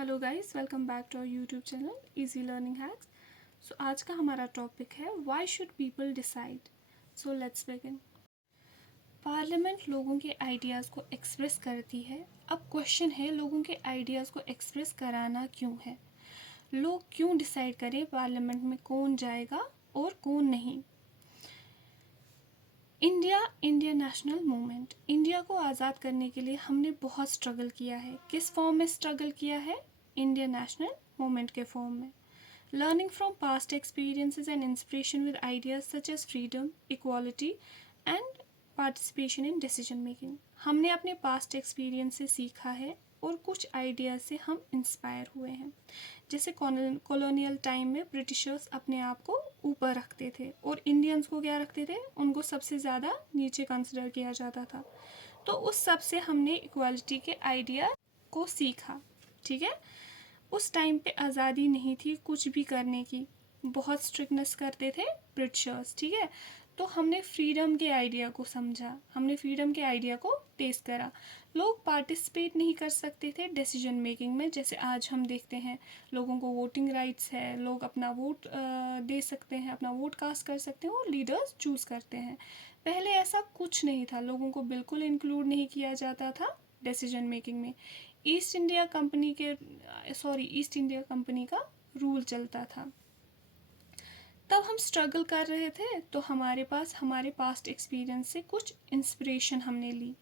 Hello guys, welcome back to our YouTube channel easy learning hacks. So आज का हमारा topic है why should people decide. So let's begin. Parliament लोगों के ideas को express करती है। अब क्वेश्चन है, लोगों के आइडियाज़ को एक्सप्रेस कराना क्यों है? लोग क्यों डिसाइड करें पार्लियामेंट में कौन जाएगा और कौन नहीं? India national movement. इंडिया को आज़ाद करने के लिए हमने बहुत स्ट्रगल किया है। किस फॉर्म में स्ट्रगल किया है? इंडियन नेशनल मूवमेंट के फॉर्म में। Learning from past experiences and inspiration with ideas such as freedom, equality and participation in decision making. हमने अपने पास्ट एक्सपीरियंस से सीखा है और कुछ आइडियाज़ से हम इंस्पायर हुए हैं। जैसे कॉलोनियल टाइम में ब्रिटिशर्स अपने आप को ऊपर रखते थे और इंडियंस को क्या रखते थे? उनको सबसे ज़्यादा नीचे कंसिडर किया जाता था। तो उस सब से हमने इक्वालिटी के आइडिया को सीखा। ठीक है, उस टाइम पे आज़ादी नहीं थी कुछ भी करने की, बहुत स्ट्रिक्टनेस करते थे ब्रिटिशर्स। ठीक है, तो हमने फ्रीडम के आइडिया को समझा, हमने फ्रीडम के आइडिया को टेस्ट करा। लोग पार्टिसिपेट नहीं कर सकते थे डिसीजन मेकिंग में, जैसे आज हम देखते हैं लोगों को वोटिंग राइट्स है, लोग अपना वोट दे सकते हैं, अपना वोट कास्ट कर सकते हैं और लीडर्स चूज़ करते हैं। पहले ऐसा कुछ नहीं था, लोगों को बिल्कुल इंक्लूड नहीं किया जाता था डिसीजन मेकिंग में। ईस्ट इंडिया कंपनी का रूल चलता था। तब हम स्ट्रगल कर रहे थे, तो हमारे पास्ट एक्सपीरियंस से कुछ इंस्पिरेशन हमने ली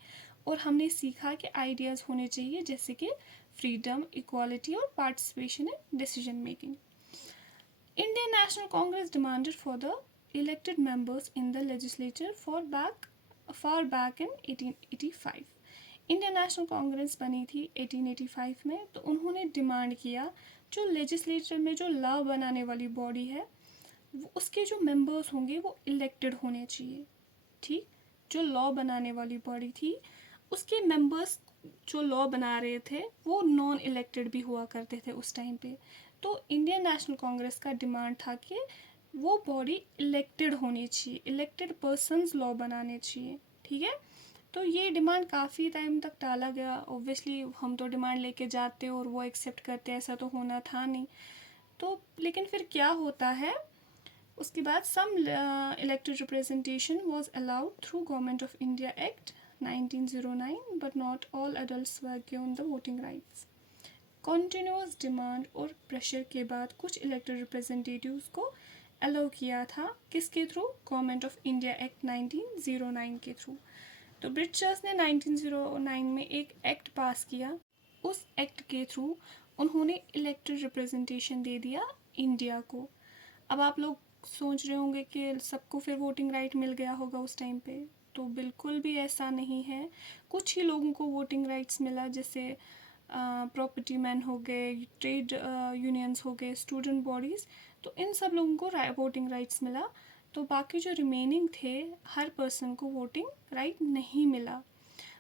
और हमने सीखा कि आइडियाज़ होने चाहिए, जैसे कि फ्रीडम, इक्वालिटी और participation in decision making. Indian national Congress demanded for the elected members in the legislature far back in 1885। Indian national Congress बनी थी 1885 में। तो उन्होंने डिमांड किया, जो लेजिस्लेचर में जो लॉ बनाने वाली बॉडी है, उसके जो मेंबर्स होंगे वो इलेक्टेड होने चाहिए। ठीक, जो लॉ बनाने वाली बॉडी थी उसके मेंबर्स जो लॉ बना रहे थे वो नॉन इलेक्टेड भी हुआ करते थे उस टाइम पे। तो इंडियन नेशनल कांग्रेस का डिमांड था कि वो बॉडी इलेक्टेड होनी चाहिए, इलेक्टेड पर्सन्स लॉ बनाने चाहिए। ठीक है, तो ये डिमांड काफ़ी टाइम तक टाला गया। ऑब्वियसली हम तो डिमांड लेके जाते और वो एक्सेप्ट करते, ऐसा तो होना था नहीं। तो लेकिन फिर क्या होता है, उसके बाद some elected representation was allowed through government of India act 1909, but not all adults were given the voting rights. Continuous demand और प्रेशर के बाद कुछ इलेक्टेड रिप्रेजेंटेटिव्स को अलाउ किया था, किसके through? Government of India act 1909 के थ्रू। तो ब्रिटिशर्स ने 1909 में एक एक्ट पास किया। उस एक्ट के थ्रू उन्होंने इलेक्टेड रिप्रेजेंटेशन दे दिया इंडिया को। अब आप लोग सोच रहे होंगे कि सबको फिर वोटिंग राइट मिल गया होगा उस टाइम पे, तो बिल्कुल भी ऐसा नहीं है। कुछ ही लोगों को वोटिंग राइट्स मिला, जैसे प्रॉपर्टी मैन हो गए, ट्रेड यूनियंस हो गए, स्टूडेंट बॉडीज़, तो इन सब लोगों को वोटिंग राइट्स मिला। तो बाकी जो रिमेनिंग थे, हर पर्सन को वोटिंग राइट नहीं मिला।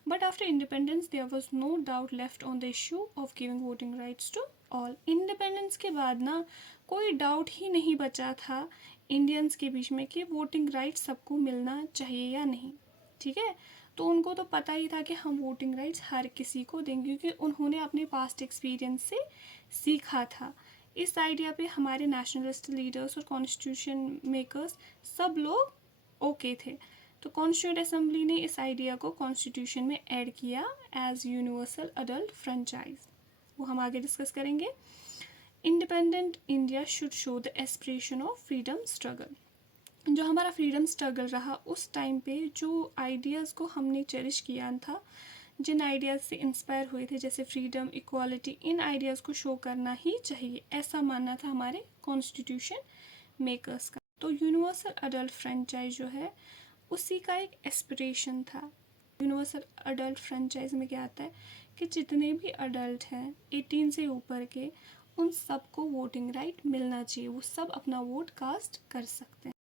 But after independence there was no doubt left on the issue of giving voting rights to all. Independence के बाद ना कोई डाउट ही नहीं बचा था इंडियंस के बीच में कि वोटिंग राइट्स सबको मिलना चाहिए या नहीं। ठीक है, तो उनको तो पता ही था कि हम वोटिंग राइट्स हर किसी को देंगे, क्योंकि उन्होंने अपने पास्ट एक्सपीरियंस से सीखा था। इस आइडिया पे हमारे नेशनलिस्ट लीडर्स और कॉन्स्टिट्यूशन मेकर्स सब लोग ओके थे। तो कॉन्स्टिट्यूंट असेंबली ने इस आइडिया को कॉन्स्टिट्यूशन में ऐड किया एज यूनिवर्सल अडल्ट फ्रेंचाइज। वो हम आगे डिस्कस करेंगे। Independent India should show the aspiration of freedom struggle. जो हमारा फ्रीडम स्ट्रगल रहा उस टाइम पे, जो आइडियाज़ को हमने चेरिश किया था, जिन आइडियाज़ से इंस्पायर हुए थे, जैसे फ्रीडम, इक्वालिटी, इन आइडियाज़ को शो करना ही चाहिए, ऐसा मानना था हमारे कॉन्स्टिट्यूशन मेकर्स का। तो यूनिवर्सल अडल्ट फ्रेंचाइज जो है उसी का एक एस्पिरेशन था। यूनिवर्सल अडल्ट फ्रेंचाइज में क्या आता है कि जितने भी अडल्ट हैं 18 से ऊपर के, उन सबको वोटिंग राइट मिलना चाहिए, वो सब अपना वोट कास्ट कर सकते हैं।